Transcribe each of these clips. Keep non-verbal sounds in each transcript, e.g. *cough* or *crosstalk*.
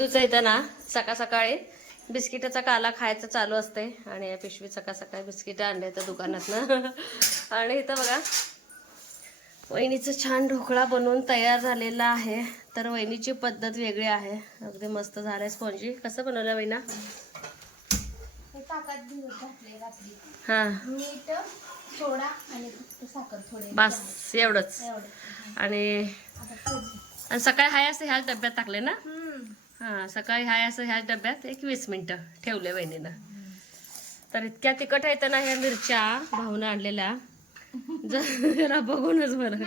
इथं ना सकाळ सकाळी बिस्किटाचा काला खायचं चालू असते आणि या पिशवीत सकाळ सकाळी बिस्किट आणले तर दुकानातनं. *laughs* आणि इथं बघा वहिनीचं छान ढोकळा बनवून तयार झालेला आहे. तर वहिनीची पद्धत वेगळी आहे. अगदी मस्त झालंय स्पॉन्जी. कसं बनवलं वहिना? हे हां. बस एवढंच. एवढं. आणि सकाळी हाय असं ह्याच डब्यात टाकले ना. हां सकाळी हाय असं ह्याच डब्यात एक वीस मिनटं ठेवले वहिनीनं. तर इतक्या तिखट आहेत ना ह्या मिरच्या भाऊनं आणलेल्या. जरा बघूनच बरं. हे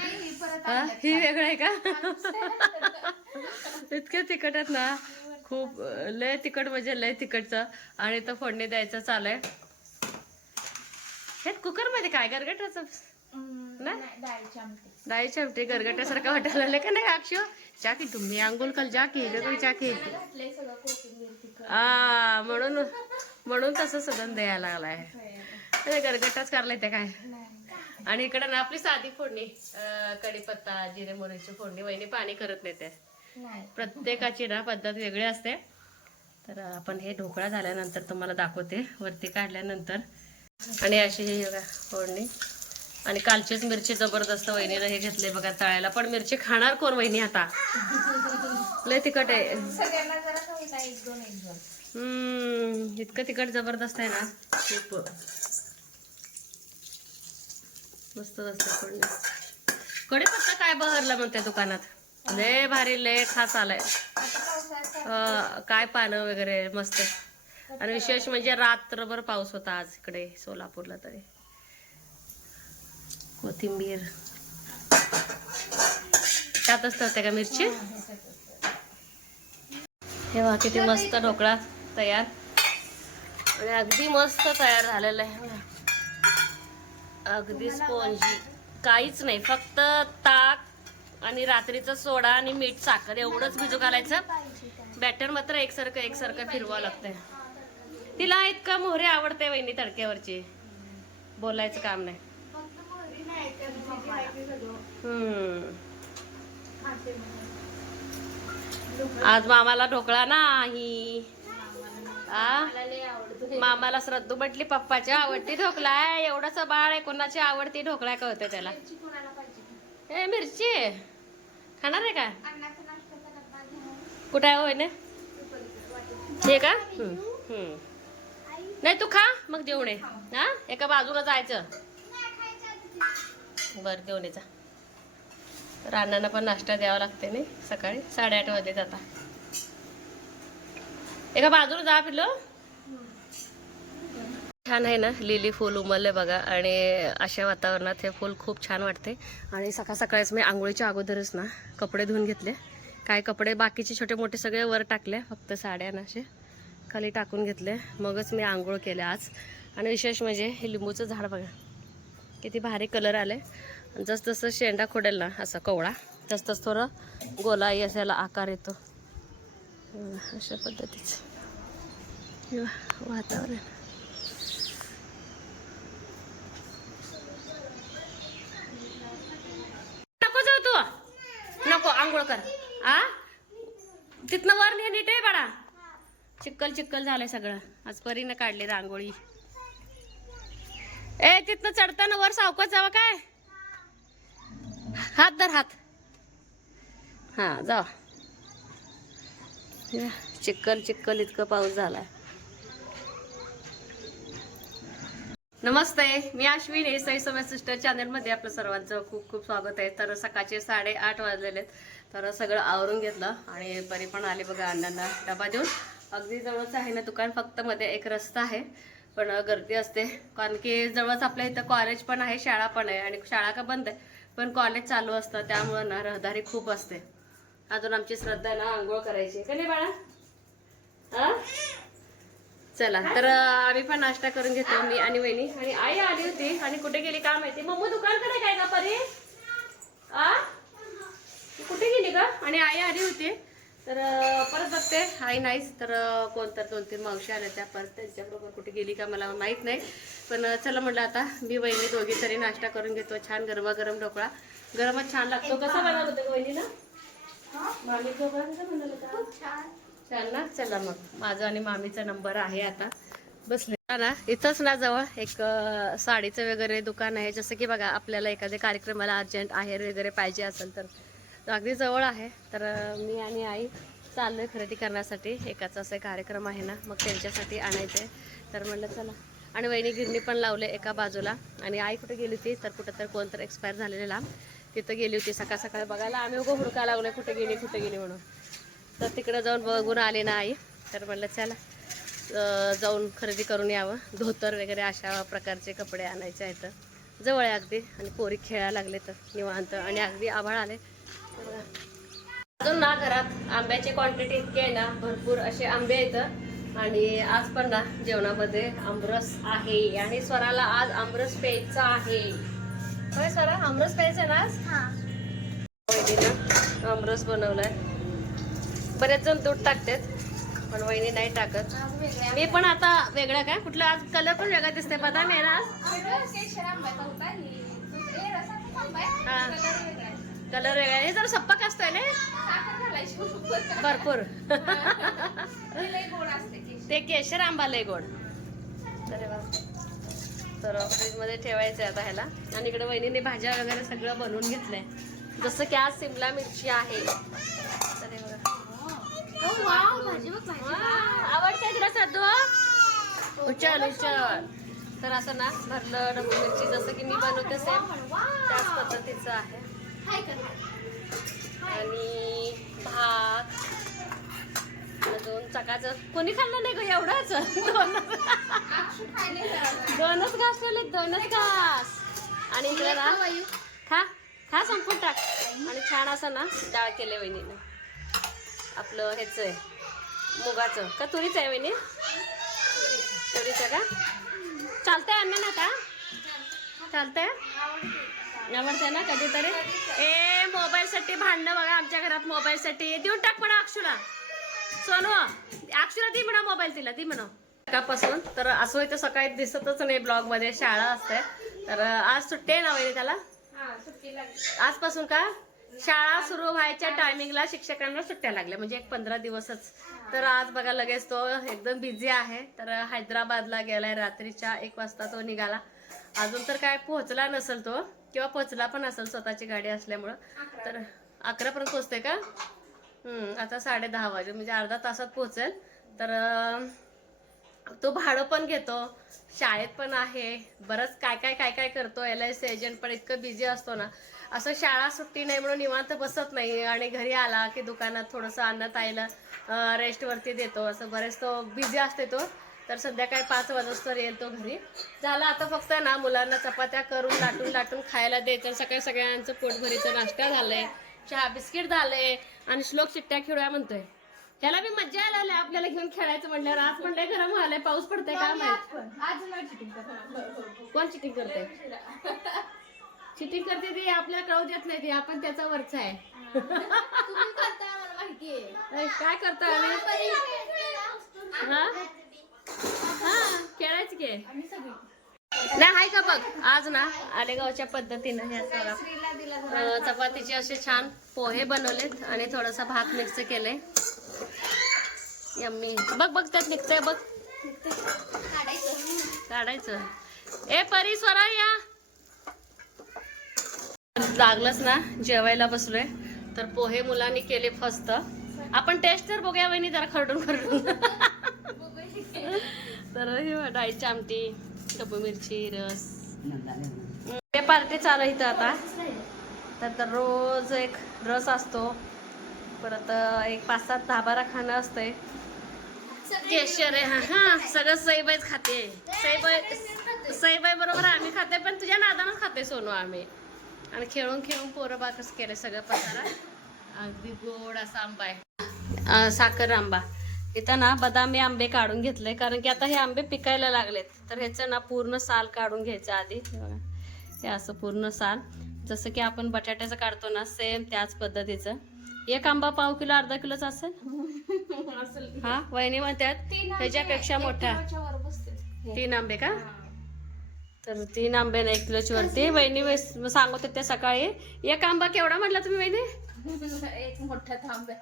हा, ही वेगळं आहे का? *laughs* इतक्या तिखट आहेत ना खूप लय तिखट म्हणजे लय तिखटचं. आणि तर फोडणी द्यायचं चालय हे कुकरमध्ये काय गरगटाचं नाही, डाळीची आमटी गरगट्यासारखं वाटायला लागलं का नाही अक्षय जा की तुम्ही अंघोळ कल जा की वेगळी जा की. घातलंय सगळं कोथिंबीर तिखट. आ म्हणून म्हणून तसं सुगंध यायला लागलाय. गरगटाच करलाय ते काय? आणि इकडे ना आपली साधी फोडणी अं, कढीपत्ता जिरे मोहरीची फोडणी वहिनी पाणी करत नाही ते नाही. प्रत्येकाची ना पद्धत वेगळी असते. तर आपण हे ढोकळा झाल्यानंतर तुम्हाला दाखवते वरती काढल्यानंतर. आणि अशी ही फोडणी. आणि कालचीच मिरची जबरदस्त वहिनीनं हे घेतले बघा तळायला. पण मिरची खाणार कोण वहिनी आता? लय तिखट आहे. हम्म इतकं तिखट जबरदस्त आहे ना? खूप. मस्त असते फोडणी कढीपत्ता काय बहरला म्हणते दुकानात? लय भारी लय खास आलाय. काय पानं वगैरे मस्त. आणि विशेष म्हणजे रात्रभर पाऊस होता आज इकडे सोलापूरला तरी. कोथिंबीर. त्यातच ठेवते का मिरची? हे किती मस्त ढोकळा तयार. आणि अगदी मस्त तयार झालेला आहे अगदी स्पॉन्जी. काहीच नाही फक्त ताक आणि रात्रीचा सोडा आणि मीठ साखर एवढंच भिजू घालायचं. बॅटर मात्र एकसारखं एकसारखं फिरवावं लागतंय. तिला इतका मोहरे आवडते वहिनी तडक्यावरची बोलायचं काम नाही फक्त मोहरी नाही तर मग माहिती सगळं हम्म खाते मग. आज मामाला ढोकळा नाही. मामाला श्रद्धू म्हटली पप्पाची आवडती ढोकळा आहे एवढंच बाळ आहे कोणाची आवडती ढोकळा कळतं त्याला. ए मिरची? खाणार आहे का? कुठं आहे होय ना हे का. नाही तू खा मग जेवण ये हा? एका बाजूला जायचं. बरं जेवण येचा रानांना पण नाश्ता द्यावा लागते नाही सकाळी? साडेआठ वाजले जाता. एका बाजूला जा पिलो छान आहे ना लिली फुल उमलले बघा आणि अशा वातावरणात हे फुल खूप छान वाटते. आणि सकाळ सकाळीच मी आंघोळीच्या अगोदरच ना कपडे धुवून घेतले. काय कपडे बाकीचे छोटे मोठे सगळे वर टाकले फक्त साड्या ना असे खाली टाकून घेतले. मगच मी आंघोळ केले आज. आणि विशेष म्हणजे हे लिंबूचं झाड बघा. किती भारी कलर आले. जसजसं शेंडा खोडेल ना असा कवळा तसतस थोडं गोलाई असायला आकार येतो. अशा पद्धतीचं. वातावरण. नको जाऊ तू. नको आंघोळ कर. आ? तिथनं वर ने नीट आहे बाळा. चिक्कल चिक्कल झालंय सगळं. आज परीनं काढले रांगोळी. ए तिथनं चढताना वर सावकाश जावा काय? हात धर हात. हा जावा. चिक्कल चिक्कल इतकं पाऊस झालाय. नमस्ते मी अश्विन हे सई समय सिस्टर चॅनलमध्ये आपलं सर्वांचं खूप खूप स्वागत आहे. तर सकाळचे साडेआठ वाजलेले आहेत तर सगळं आवरून घेतलं आणि परी पण आले बघा अण्णांना डबा देऊन. अगदी जवळच आहे ना दुकान फक्त मध्ये एक रस्ता आहे. पण गर्दी असते. कारण की जवळच आपल्या इथं कॉलेज पण आहे शाळा पण आहे आणि शाळा का बंद आहे. पण कॉलेज चालू असतं त्यामुळं ना रहदारी खूप असते. अजून आमची श्रद्धा ना आंघोळ करायची. आहे का नाही बाळा? हा? चला तर आम्ही पण नाश्ता करून घेतो मी आणि वहिनी. आणि आई आली होती आणि कुठे गेली काम माहिती? मम्मी दुकानकडे काय का परी? आ? कुठे गेली का आणि आई आली होती. तर परत बघते. आई नाहीच तर अं, कोणतर दोन तीन मावशी आल्या त्या परत त्यांच्याबरोबर कुठे गेली का मला माहीत नाही. पण चला म्हटलं आता मी वहिनी दोघी तरी नाश्ता करून घेतो. छान गरमागरम ढोकळा. गरमच छान लागतो. कसा बनवलं होतं वहिनी ना मामी ढोकळा कसा बनवला होता? छान. ना? चला मग. माझा आणि मामीचा नंबर आहे आता. बसले. ना? इथंच ना जवळ एक साडीचं वगैरे दुकान आहे. जसं की बघा आपल्याला एखाद्या कार्यक्रमाला अर्जंट आहेर वगैरे पाहिजे असेल तर. अगदी जवळ आहे. तर मी आणि आई चाललोय खरेदी करण्यासाठी. एकाचा असा कार्यक्रम आहे ना मग त्यांच्यासाठी आणायचं आहे तर म्हणलं चला. आणि वहिनी गिरणी पण लावले एका बाजूला. आणि आई कुठे गेली होती? तर कुठं तर कोणतर एक्सपायर झालेले लांब. तिथं गेली होती. सकाळ सकाळी बघायला आम्ही उगं हुडका लागलोय कुठे गेली कुठे गेली म्हणून. तर तिकडं जाऊन बघून आले ना आई. तर म्हणलं चला जाऊन खरेदी करून यावं. धोतर वगैरे अशा प्रकारचे कपडे आणायचे आहेत. जवळ आहे अगदी. आणि पोरी खेळायला लागले तर निवांत. आणि अगदी आभाळ आले. अजून ना घरात आंब्याची क्वांटिटी इतकी आहे ना भरपूर असे आंबे आहेत आणि आज पण ना जेवणामध्ये आमरस आहे. आणि स्वराला आज आमरस प्यायचा आहे. होय स्वरा आमरस प्यायचा ना आज? आमरस बनवलाय. बरेच जण दूध टाकतात पण वहिनी नाही टाकत. मी पण आता वेगळा काय? कुठला आज कलर पण वेगळा दिसतोय. बदामी आहे ना आज? हा. कलर वेगळा हे जरा सप्पक असतोय ना भरपूर. *laughs* ते केशर आंबा लय गोड. अरे वा. तर फ्रीजमध्ये ठेवायचं आता ह्याला. आणि इकडे वहिनीने भाज्या वगैरे सगळं बनवून घेतलंय. जसं की आज सिमला मिरची आहे. तर हे बघा. आवडते तुला सद्दू उचल उचल. तर असं ना भरलं ढबू मिरची जसं की मी बनवते सेम त्याच पद्धतीचं आहे. आणि भात अजून चकाचं कोणी खाल्लं नाही ग एवढंच? दोनच. दोनच घास ठेवले दोनच घास. आणि इकडे ना खा. खा संपून टाक. आणि छान असं ना डाळ केले वहिनीनं. आपलं ह्याच आहे मुगाचं. का तुरीच आहे वहिनी? तुरीचं. का? चालतंय अन्न ना आता. चालतंय? आवडतंय ना कधीतरी? ए मोबाईल साठी भांडणं बघा आमच्या घरात मोबाईल साठी. देऊन टाक म्हणा अक्षुला. सोनू अक्षुला दी म्हणा मोबाईल तिला ती म्हणा. सकाळपासून तर असं इथं सकाळी दिसतच नाही ब्लॉगमध्ये शाळा असते. तर आज सुट्टी आहे ना वहिनी त्याला? आजपासून का? शाळा सुरू व्हायच्या टायमिंगला शिक्षकांना सुट्ट्या लागल्या म्हणजे एक पंधरा दिवसच. तर आज बघा लगेच तो एकदम बिझी आहे. तर हैदराबादला गेलाय रात्रीच्या एक वाजता तो निघाला. अजून तर काय पोहोचला नसेल तो. किंवा पोहोचला पण असेल स्वतःची गाडी असल्यामुळं. तर अकरा पर्यंत पोहोचते का? हम्म, आता साडे दहा वाजे म्हणजे अर्धा तासात पोहोचेल. तर तो भाडं पण घेतो शाळेत पण आहे बरंच काय काय काय काय करतो एल आय सी एजंट पण इतकं बिझी असतो ना. असं शाळा सुट्टी नाही म्हणून निवांत बसत नाही आणि घरी आला की दुकानात थोडंसं अन्नात आईला रेस्टवरती देतो असं बरेच तो बिझी असते तो. तर संध्याकाळी पाच वाजता येईल तो घरी. झाला आता फक्त ना मुलांना चपात्या करून लाटून लाटून खायला द्यायचं. सकाळी सगळ्यांचं पोटभरीचं नाश्ता झालंय चहा बिस्किट झालंय आणि श्लोक चिट्ट्या खेळूया म्हणतोय. त्याला बी मज्जा यायला लागली. आपल्याला घेऊन खेळायचं म्हणल्यावर आज म्हणलंय गरम व्हायलंय. पाऊस पडतंय का माहीत? कोण चिटिंग करते चिटिंग करते ती. आपल्याला कळू देत नाही ती. आपण त्याचा वरचा आहे. काय करता आम्ही हा? हा खेळायचं की. नाही हाय का बघ आज ना आलेगावच्या पद्धतीनं हे असं चपातीचे असे छान पोहे बनवलेत आणि थोडासा भात मिक्स केलंय. यम्मी. बघ बघ त्यात निघतंय बघ. काढायचं. ए परी स्वरा या. लागलंच ना जेवायला बसलोय. तर पोहे मुलांनी केले फस्त. आपण टेस्ट तर बघूया वहिनी जरा खरडून खरडून. तर हे डाळीची आमटी ढबू मिरची रस. ते पार्टी चालू इथं आता. तर दररोज एक रस असतो. परत एक पाच सात दहा बारा खाणं असतंय. केशर आहे हा हा. सगळं सईबाईच खाते. सईबाई सईबाई बरोबर आम्ही खाते पण तुझ्या नादानच खाते सोनू आम्ही. आणि खेळून खेळून पोरं बाकस केलं सगळं पसारा अगदी गोड असा आंबा आहे. साखर आंबा. इथं ना बदामी आंबे काढून घेतले कारण की आता हे आंबे पिकायला लागलेत. तर ह्याचं ना पूर्ण साल काढून घ्यायचं आधी. हे बघा. हे असं पूर्ण साल. जसं की आपण बटाट्याचं काढतो ना सेम त्याच पद्धतीचं. एक आंबा पाव किलो अर्धा किलोचा असेल? हा वहिनी म्हणतात ह्याच्यापेक्षा मोठा. तीन आंबे का? तर तीन आंबे ना एक किलोची वरती. वहिनी सांगत होत्या सकाळी एक आंबा केवढा म्हटला तुम्ही वहिनी? *laughs* एक मोठा थांब्या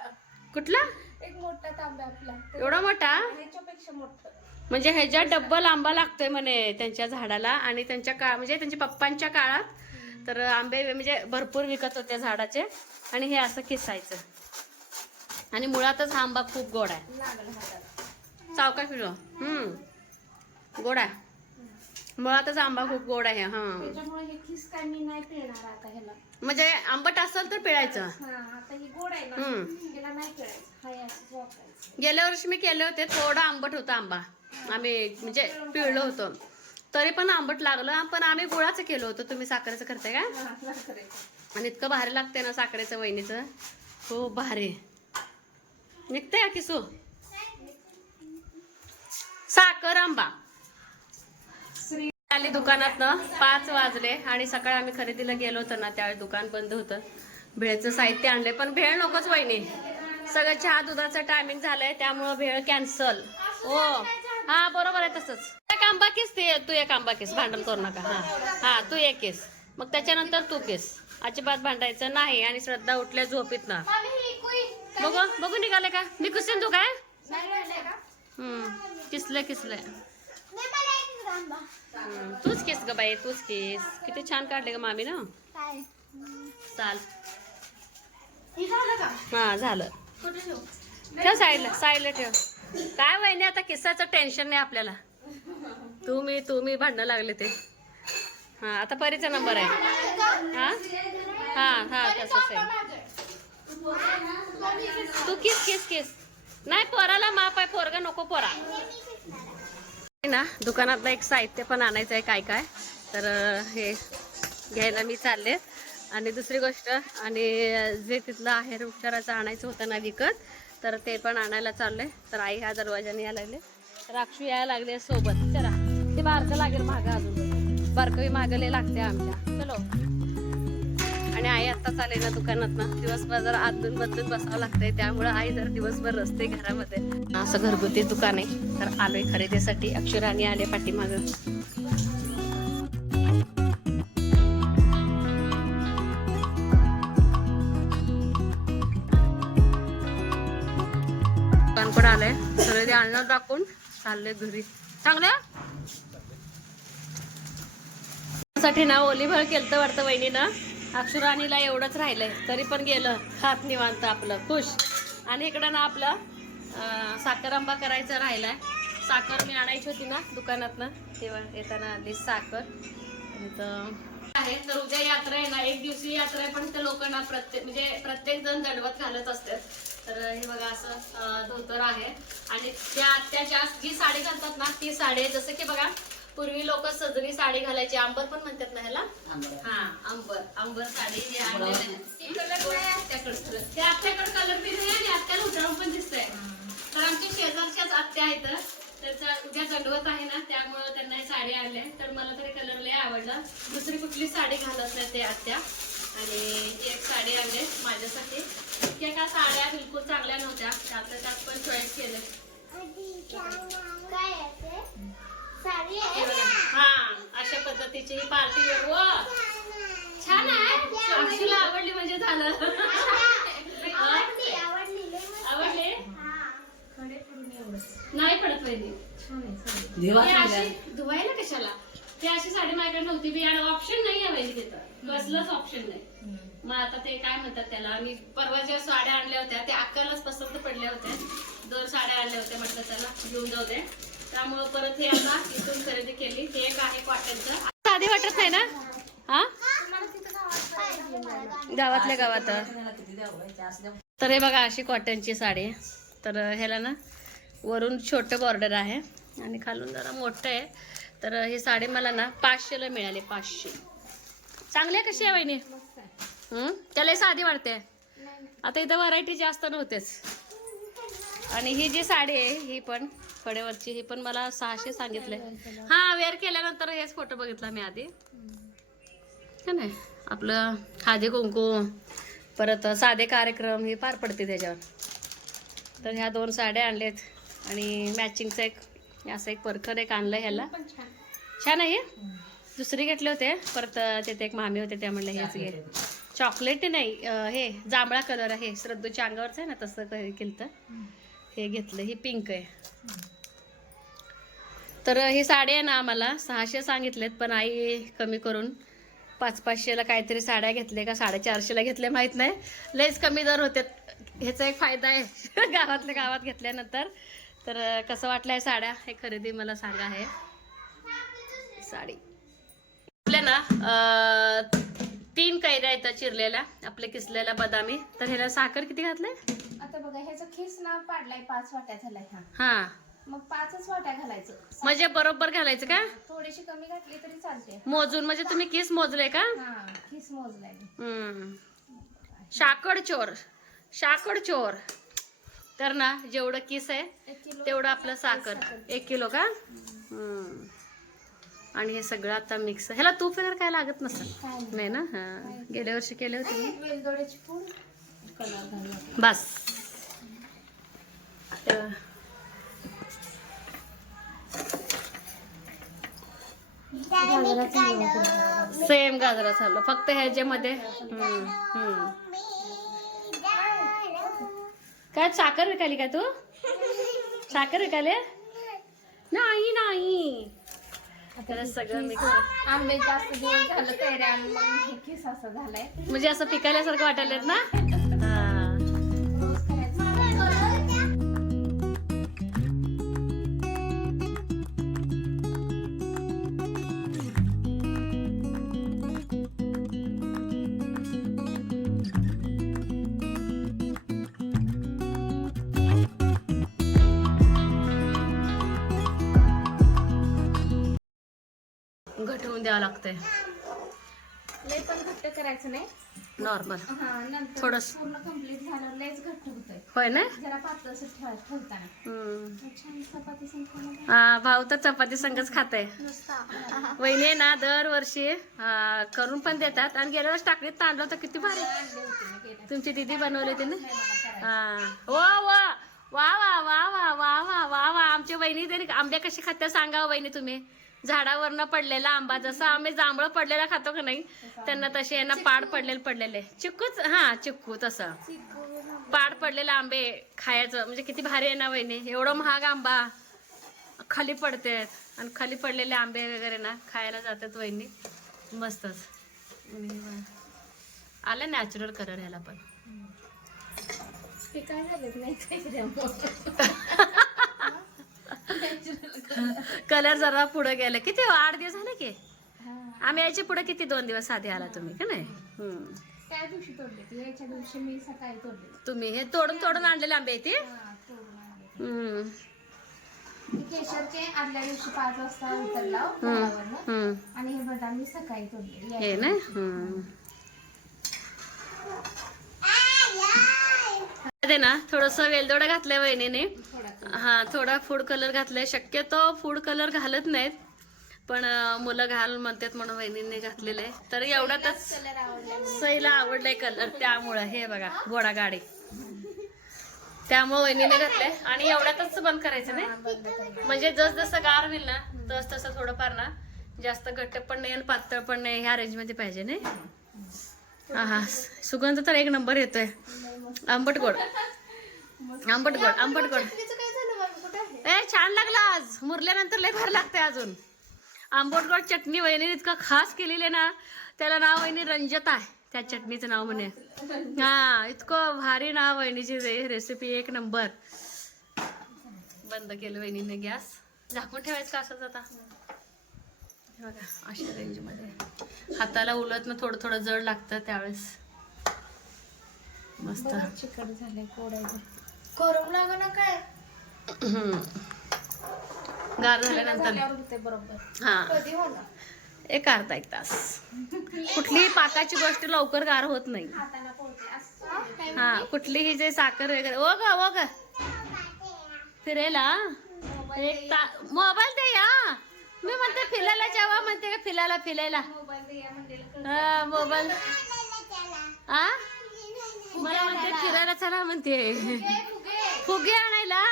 कुठला? एक मोठा तांब्या आपला. एवढा मोठा? ह्याच्यापेक्षा मोठं. म्हणजे ह्याच्यात डब्बल आंबा लागतोय म्हणे त्यांच्या झाडाला आणि त्यांच्या काळ म्हणजे त्यांच्या पप्पांच्या काळात. तर आंबे म्हणजे भरपूर विकत होते झाडाचे. आणि हे असं किसायचं आणि मुळातच हा आंबा खूप गोड आहे. चावका फिरो हम्म. गोड आहे. मुळातच आंबा खूप गोड आहे हा. त्याच्यामुळे हे खिस काय मी नाही पिळणार आता ह्याला. म्हणजे आंबट असेल तर पिळायचं. हा आता ही गोड आहे ना हम्म. ह्याला नाही पिळायचं. हाय असं वापरायचं. गेल्या वर्षी मी केले होते थोडा आंबट होता आंबा. आम्ही म्हणजे पिळलो होतो. तरी पण आंबट लागलं पण आम्ही गुळाचं केलं होतं. तुम्ही साखरेचं करताय का? हा, करायचं. आणि इतकं भारी लागते ना साखरेचं वहिनीचं. खूप भारी. निघतंय का किसू? साखर आंबा. आली दुकानात पाच वाजले आणि सकाळी आम्ही खरेदीला गेलो होतो ना त्यावेळी दुकान बंद होतं. भेळचं साहित्य आणले पण भेळ नकोच वहिनी. सगळं चहा दुधाचं टायमिंग झालंय त्यामुळं भेळ कॅन्सल हो. हा बरोबर आहे तसंच. एक केस ते तू एक आंबा केस भांडण करू नका. हा. हा तू एक केस मग त्याच्यानंतर तू केस अजिबात भांडायचं नाही आणि श्रद्धा उठल्या झोपीत ना. बघू बघू निघाले का? मी कुसेन तू काय? हम्म किसलं किसलंय तूच केस ग बाई तूच केस. किती छान काढले ग मामी ना. चाल. हा झालं. ठेव साईडला साईडला ठेव. काय वहिनी आता किस्साचं टेन्शन नाही आपल्याला. तुम्ही तुम्ही भांडणं लागले ते. हा आता परीचा नंबर आहे. हा? हा हा तसंच आहे. तू किस किस किस. नाही पोराला माप आहे पोरगा नको पोरा. ना दुकानातलं एक साहित्य पण आणायचं आहे काय काय. तर हे घ्यायला मी चालले. आणि दुसरी गोष्ट आणि जे तिथलं आहेर उपचाराचं आणायचं होतं ना विकत तर ते पण आणायला चाललंय तर आई ह्या दरवाजाने यायला लागले. राक्षू यायला लागले सोबत. चला ते बारकं लागेल मागं अजून. बारकं मागले लागते आमच्या. चलो. आणि आई आत्ताच आले ना दुकानात ना दिवसभर जर आतून बदलून बसावं लागतंय. त्यामुळं आई जर दिवसभर असते घरामध्ये. असं घरगुती दुकान आहे. तर आलोय खरेदीसाठी. अक्षराने आले पाठीमाग. पण आलंय. ते आणलं टाकून चालले घरी. चांगल्या साठी ना ओलीभर केलं वाटतं वहिनीनं. अक्षराणीला एवढंच राहिलंय तरी पण गेलं. हात निवांत आपलं खुश. आणि इकडं ना आपलं साखर आंबा करायचं राहिलाय. साखर मी आणायची होती ना दुकानातनं तेव्हा येताना आली साखर. तर आहे तर उद्या यात्रा आहे ना एक दिवशी यात्रा आहे पण त्या लोकांना प्रत्येक म्हणजे प्रत्येक जण दंडवत घालत असतात. तर हे बघा असं धोतर आहे. आणि त्या आत्याच्या जी साडी घालतात ना ती साडी आहे जसं की बघा पूर्वी लोक सजनी साडी घालायची अंबर पण म्हणतात ना ह्याला? हा अंबर अंबर साडी जी. ती आत्याकडे कलर बी नाही आणि आत्याला उठावून पण दिसतंय. तर आमच्या शेजारच्याच आत्या आहेत. त्याचा उद्या दंडवत आहे ना त्यामुळं त्यांना ही साडी आणली आहे. तर मला तरी कलर लय आवडला. दुसरी कुठली साडी घालत नाही ते आत्या. आणि ही एक साडी आणली माझ्यासाठी. इतक्या का साड्या बिलकुल चांगल्या नव्हत्या. त्यातल्या त्यात पण चॉईस केलं. अशा ही पार्टी व छान आहे. अक्षुला आवडली म्हणजे झालं. आवडले? नाही पडत वहिनी हे अशी धुवायला कशाला? ती अशी साडी माझ्याकडे नव्हती मी ऑप्शन नाही आहे वहिनी तिथं. कसलंच ऑप्शन नाही. मग आता ते काय म्हणतात त्याला आणि परवा जेव्हा साड्या आणल्या होत्या ते अक्कालाच पसंत पडल्या होत्या. दोन साड्या आणल्या होत्या म्हटलं त्याला घेऊन जाऊ दे. त्यामुळं परत हे आता इथून खरेदी केली. हे एक आहे कॉटनचं साधी वाटत नाही ना? हा? गावातल्या गावात. तर हे बघा अशी कॉटनची साडी. आहे तर ह्याला ना वरून छोटं बॉर्डर आहे आणि खालून जरा मोठं आहे. तर ही साडी मला ना पाचशेला मिळाली पाचशे. चांगली आहे कशी आहे वहिनी? त्याला साधी वाटते. आता इथं व्हरायटी जास्त नव्हतेच. आणि ही जी साडी आहे ही पण कडेवरची ही पण मला सहाशे सांगितले. हा वेअर केल्यानंतर हेच फोटो बघितला मी आधी. है नाही आपलं हळदी कुंकू परत साधे कार्यक्रम हे पार पडते त्याच्यावर. तर ह्या दोन साड्या आणल्यात आणि मॅचिंगचं एक असं एक परखर एक आणलं ह्याला. छान आहे? हे? दुसरी घेतले होते. परत तिथे एक मामी होते त्या म्हणलं हेच घे. चॉकलेट नाही हे जांभळा कलर आहे. श्रद्धूच्या अंगावरच आहे ना तसं केलं केलं हे घेतलं ही पिंक आहे. तर ही साडी आहे ना आम्हाला सहाशे सांगितलेत पण आई कमी करून पाच पाचशेला काहीतरी साड्या घेतल्या का साडेचारशेला घेतले माहीत नाही. लयच कमी दर होते ह्याचा एक फायदा आहे. *laughs* गावातल्या गावात घेतल्यानंतर. तर कसं वाटलं आहे साड्या? हे खरेदी मला सांगा आहे साडी. आपल्या ना तीन कैऱ्या आहेत चिरलेल्या. आपल्या किसलेल्या बदामी. तर ह्याला साखर किती घातलंय? आता बघा ह्याचा खिस ना पाडलाय पाच वाट्या झालाय हा. हा. मग पाचच वाट्या घालायचं. म्हणजे बरोबर घालायचं का? थोडीशी कमी घातली तरी चालते. मोजून म्हणजे तुम्ही किस मोजले का? हा खिस मोजलाय हम्म. शाकड चोर. शाकड चोर. तर ना जेवढं किस आहे एक किलो तेवढं आपलं साखर. एक किलो का? हम्म. आणि हे सगळं आता मिक्स ह्याला तूप वगैरे काय लागत नसतं नाही. ना? हा. गेल्या वर्षी केले होते मी. वेलदोड्याची पूड कलर घालूया बस. सेम गाजराचं हलवा फक्त ह्याच्यामध्ये. काय साखर विकाली का तू? साखर विकाले? नाही नाही. आता सगळं मिक्स आंबे जास्त दिवस झालं कैऱ्या आणि मग हे खिस असं झालाय. म्हणजे असं पिकाल्यासारखं वाटायला ना? घटवून द्यावं लागतंय. लय पण घट्ट करायचं नाही. नॉर्मल. हा नंतर थोडंस. पूर्ण कंप्लीट झालं लयच घट्ट होतंय. होय ना? जरा पातळ असं ठेवा ठेवताना. हम्म. छान चपाती संपवलं हा भाऊ तर चपाती संगच खात आहे नुसता. वहिनी आहे ना दरवर्षी हा, करून पण देतात. आणि गेल्या वर्षी टाकलीत तांदूळ तर किती भारी. आणले होते मी गेल्या तुमची दिदी बनवली होती ना? नाही मला करायचं. हा. वा वा वा वा वा वा वा वा वा वा. आमच्या वहिनी तरी आंबे कसे खात्या सांगा हो वहिनी तुम्ही. झाडावरनं पडलेला आंबा जसं आम्ही जांभळं पडलेला खातो का नाही त्यांना तसे यांना पाड पडलेले पडलेले. चिक्कूच हा चिक्कू तसं. पाड पडलेले आंबे खायचं म्हणजे किती भारी आहे ना वहिनी एवढं महाग आंबा. खाली पडते आणि खाली पडलेले आंबे वगैरे ना खायला जातात वहिनी. मस्तच. आलं नॅचरल कलर ह्याला पण. ते काय झालं? नाही *laughs* कलर जरा पुढे गेलं किती हो? आठ दिवस झाले की. आम्ही यायचे पुढे किती? दोन दिवस आधी आला तुम्ही का नाही? तुम्ही हे तोडून तोडून आणलेले आंबे ते हा, केशरचे आदल्या दिवशी पाच वाजता उतरला. हम्म. आणि हे बदाम मी सकाळी तोडले. हे ना? ना थोडस वेलदोडा घातलंय वहिनीने. हा थोडा फूड कलर घातलाय. शक्यतो फूड कलर घालत नाहीत. पण मुलं घाल म्हणतात म्हणून वहिनीने घातलेले तर एवढ्यातच सईला आवडलाय कलर त्यामुळं हे बघा घोडा गाडी. त्यामुळे वहिनीने घातलंय. आणि एवढ्यातच बंद करायचं नाही. म्हणजे जस जसं गार होईल ना तस तसं थोडंफार ना जास्त घट्ट पण नाही आणि पातळ पण नाही. ह्या रेंजमध्ये पाहिजे नाही. हा सुगंध तर एक नंबर येतोय. आंबट गोड. आंबट गोड आंबट गोड काय झालं बाबा कुठे आहे ए छान लागला आज. मुरल्यानंतर लय भार लागते अजून. आंबोटगड गोड चटणी वहिनीने इतकं खास केलेली आहे ना त्याला नाव वहिनी रंजता आहे. त्या चटणीचं नाव म्हणे. हा इतकं भारी नाव वहिनीची रेसिपी एक नंबर. बंद केलं वहिनीने गॅस. झाकून ठेवायचं का असंच आता? बघा अशा रेंजमध्ये. हाताला उलट ना थोडं थोडं जड लागतं त्यावेळेस. मस्त. चिकट झालंय पोडायचं करून ना काय? गार झाल्यानंतर झाल्यावर होते बरोबर. हा. कधी होणार? एक अर्धा एक तास. कुठलीही पाकाची गोष्ट लवकर गार होत नाही. हा कुठलीही जे साखर वगैरे ओ ग ओ ग. फिरायला एक ता मोबाईल दे या. मी म्हणते फिरायला जेव्हा म्हणते का फिरायला फिरायला मोबाईल दे या म्हणलेलं हा मोबाईल. आ? मला म्हणते फिरायला चला म्हणते. फुगे आणायला.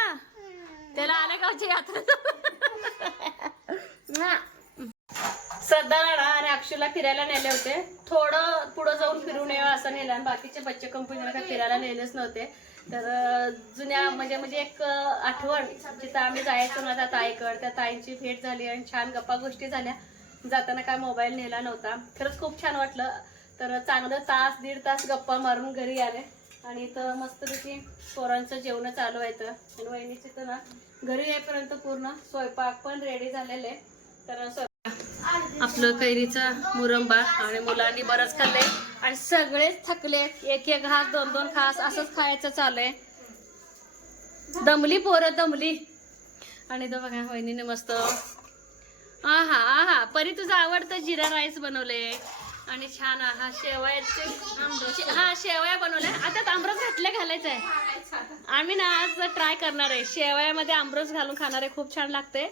त्याला आल्या गावची यात्रा हा. *laughs* ना आणि अक्षूला फिरायला नेले होते. थोडं पुढं जाऊन फिरून यावं असं नेलं आणि बाकीचे बच्चे कंपनीला काही फिरायला नेलेच नव्हते. तर जुन्या म्हणजे म्हणजे एक आठवण जिथं आम्ही जायचो ना त्या ताईकड त्या ताईंची भेट झाली आणि छान गप्पा गोष्टी झाल्या. जाताना काय मोबाईल नेला नव्हता. खरंच खूप छान वाटलं. तर चांगलं तास दीड तास गप्पा मारून घरी आले. आणि इथं मस्तपैकी पोरांचं जेवण चालू आहे इथं. आणि वहिनीची तर ना घरी येईपर्यंत पूर्ण स्वयंपाक पण रेडी झालेले. तर आपलं कैरीचा मुरंबा आणि मुलांनी बरंच खाल्ले आणि सगळेच थकले. एक एक घास दोन दोन खास असंच खायचं चाललंय. दमली पोरं दमली. आणि तो बघा वहिनीने मस्त. आहा आहा. परी तुझं आवडतं जिरा राईस बनवले आणि छान आहा शेवयाचे हा शेवया बनवल्या. आता आमरस घातले घालायचं आहे आम्ही ना आज ट्राय करणार आहे. शेवयामध्ये आमरस घालून खाणार आहे. खूप छान लागते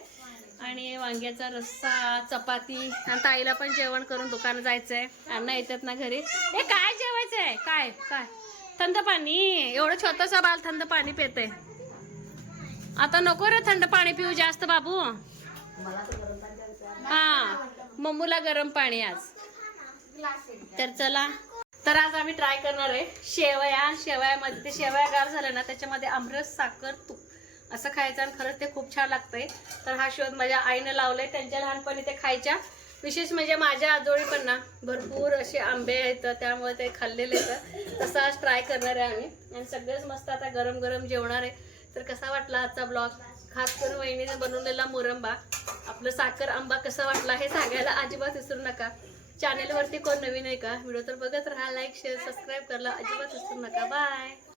आणि वांग्याचा रस्सा चपाती आणि ताईला पण जेवण करून दुकान जायचंय. अण्णा येतात ना घरी. हे काय जेवायचं आहे काय काय? थंड पाणी. एवढं छोटंसं बाल थंड पाणी पिते आता नको रे थंड पाणी पिऊ जास्त बाबू. हा मम्मूला गरम पाणी आज. तर चला. तर आज आम्ही ट्राय करणार आहे शेवया. शेवयामध्ये ते शेवया गार झाल्या ना त्याच्यामध्ये आमरस साखर तूप असं खायचं आणि खरंच ते खूप छान लागतंय. तर हा शोध माझ्या आईनं लावलाय त्यांच्या लहानपणी ते खायच्या. विशेष म्हणजे माझ्या आजोळी पण ना भरपूर असे आंबे आहेत त्यामुळे ते खाल्लेले आहेत. तसं आज ट्राय करणार आहे आम्ही. आणि सगळेच मस्त आता गरम गरम जेवणार आहे. तर कसा वाटला आजचा ब्लॉग खास करून वहिनीने बनवलेला मुरंबा. आपलं साखर आंबा कसा वाटला हे सांगायला अजिबात विसरू नका. चॅनेलवरती कोण नवीन आहे का? व्हिडिओ तर बघत राहा लाईक शेअर सबस्क्राईब करायला अजिबात विसरू नका. बाय